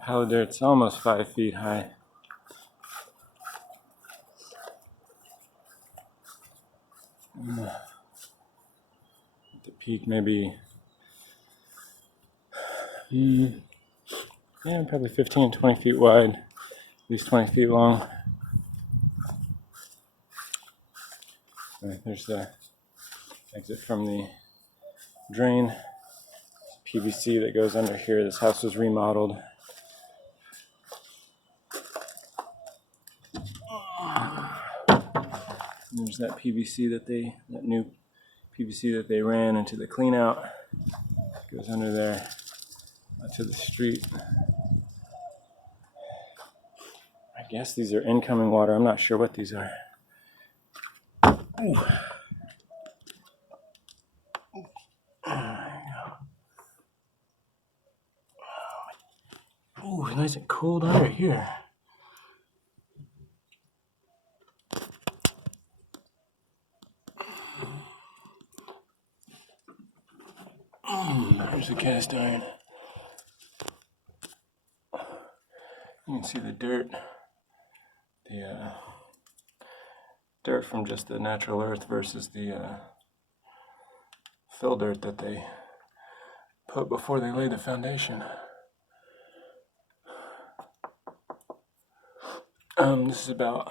pile of dirt's almost 5 feet high. The peak maybe, yeah, probably 15, 20 feet wide, at least 20 feet long. Right, there's the exit from the drain. PVC that goes under here. This house was remodeled. There's that PVC that new PVC that they ran into the clean out. Goes under there to the street. I guess these are incoming water. I'm not sure what these are. Ooh. Ooh, nice and cold under here. There's the cast iron. You can see the dirt. The dirt from just the natural earth versus the fill dirt that they put before they laid the foundation. This is about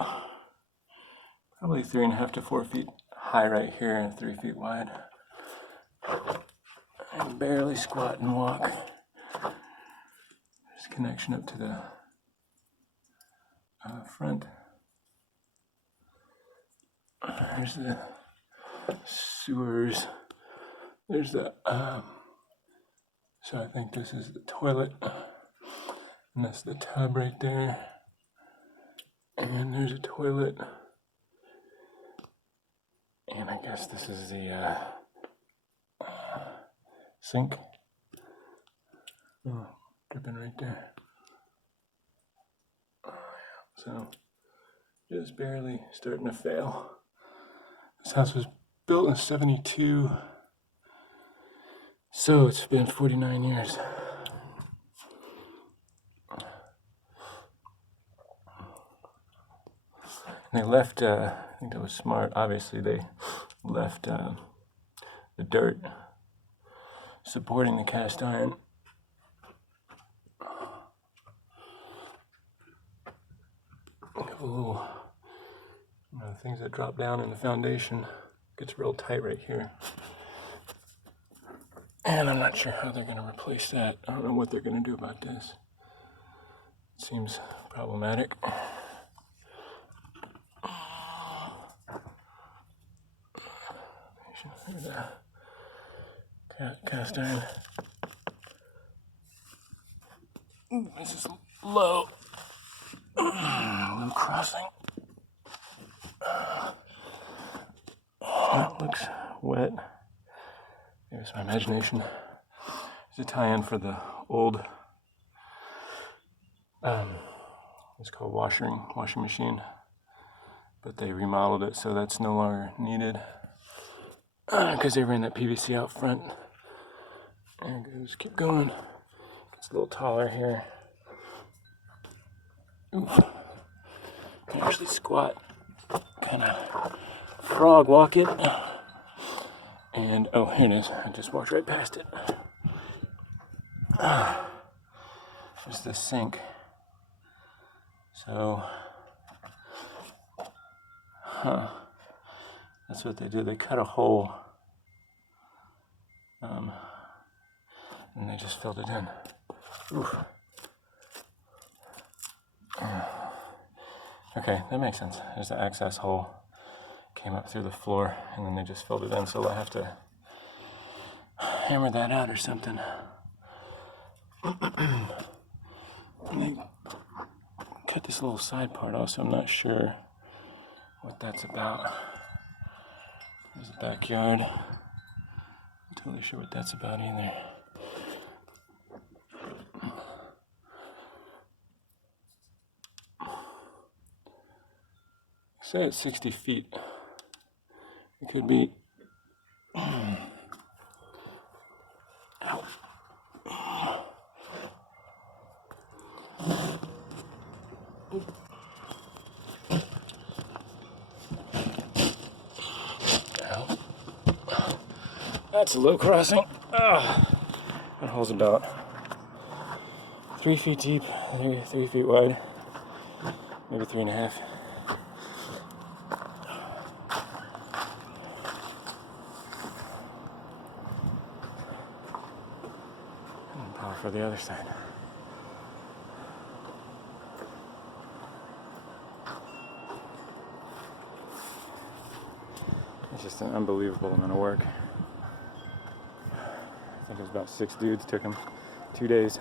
probably 3.5 to 4 feet high right here and 3 feet wide. I barely squat and walk. There's a connection up to the front. There's the sewers. There's the, so I think this is the toilet. And that's the tub right there. And there's a toilet. And I guess this is the sink. Oh, dripping right there. Oh, yeah. So, just barely starting to fail. This house was built in '72. So, it's been 49 years. They left, I think that was smart, obviously they left the dirt supporting the cast iron. A couple little things that drop down in the foundation. Gets real tight right here. And I'm not sure how they're going to replace that. I don't know what they're going to do about this. It seems problematic. There's a cast iron. Ooh, this is low. Low crossing. That looks wet. Maybe it's my imagination. There's a tie-in for the old, it's called washing machine. But they remodeled it, so that's no longer needed. Because they ran that PVC out front. There it goes, keep going. It's a little taller here. Ooh. Can actually squat, kind of frog walk it. And, oh, here it is. I just walked right past it. There's the sink. So, that's what they did. They cut a hole, and they just filled it in. Oof. Okay, that makes sense. There's the access hole. Came up through the floor, and then they just filled it in. So I'll have to hammer that out or something. And they cut this little side part off, so I'm not sure what that's about. There's the backyard. Not totally sure what that's about either. Say it's 60 feet. It could be. Ow. That's a low crossing. That hole's about 3 feet deep, 3 feet wide, maybe 3.5. And power for the other side. It's just an unbelievable amount of work. I think it was about 6 dudes, took them 2 days.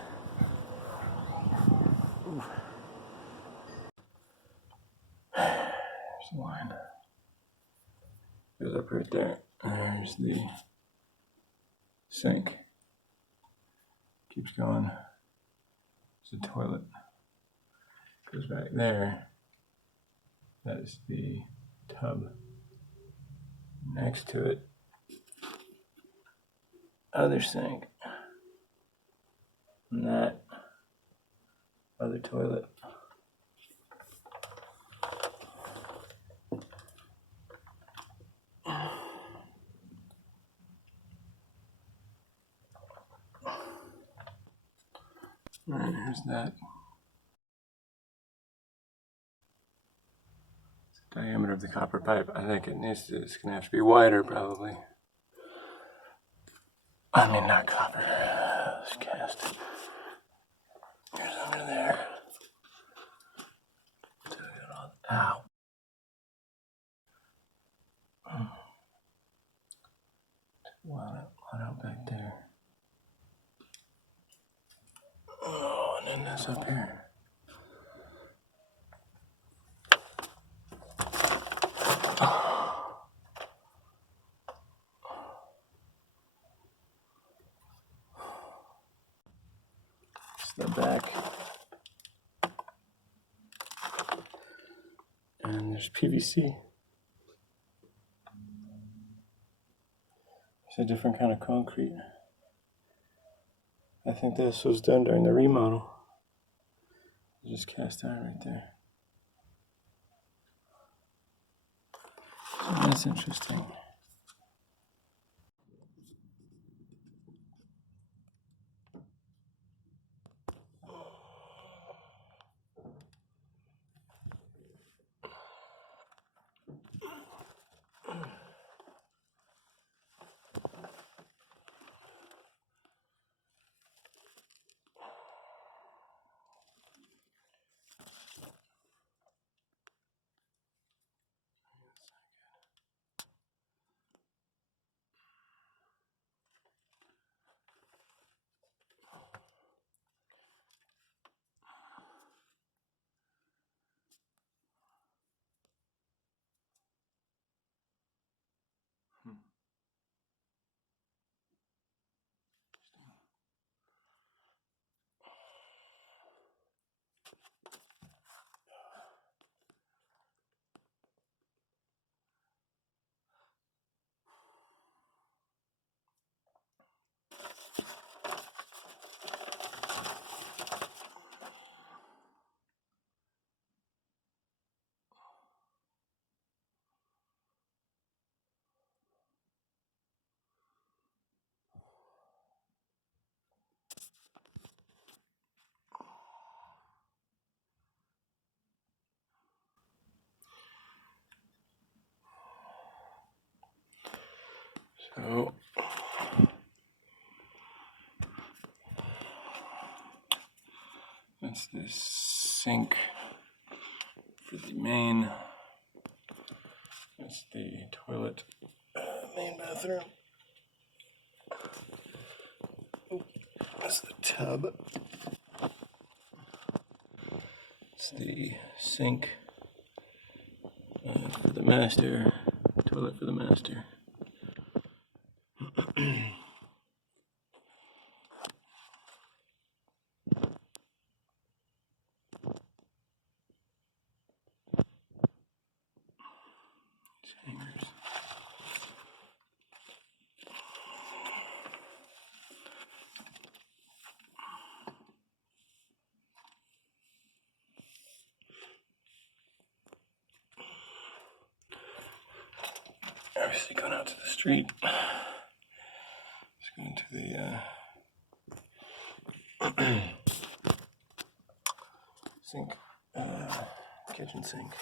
Ooh. There's the line. Goes up right there. There's the sink. Keeps going. It's the toilet. Goes back there. That is the tub. Next to it, other sink. And that other toilet. Alright, here's that. The diameter of the copper pipe. I think it's gonna have to be wider probably. I mean, not copper. It's cast. Here's under there. Ow. Wow, out back there. Oh, and then this up here. It's the back. And there's PVC. It's a different kind of concrete. I think this was done during the remodel. Just cast iron right there. So that's interesting. So that's the sink for the main. That's the toilet, main bathroom. That's the tub. It's the sink for the master, toilet for the master. Hangers. Obviously going out to the street. Sink, kitchen sink.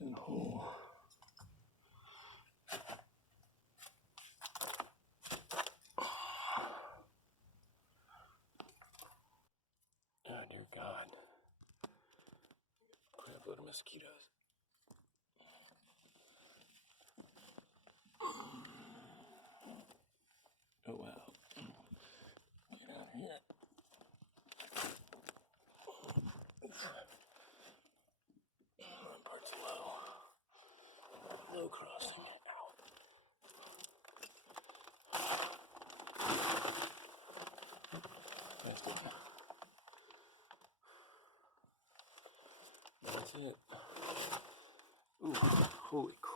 And hole. Oh dear God. Quite a load of mosquitoes. Oh wow. Get out of here. That part's low. Low crossing. Ow. That's it. That's it. Ooh, holy crap.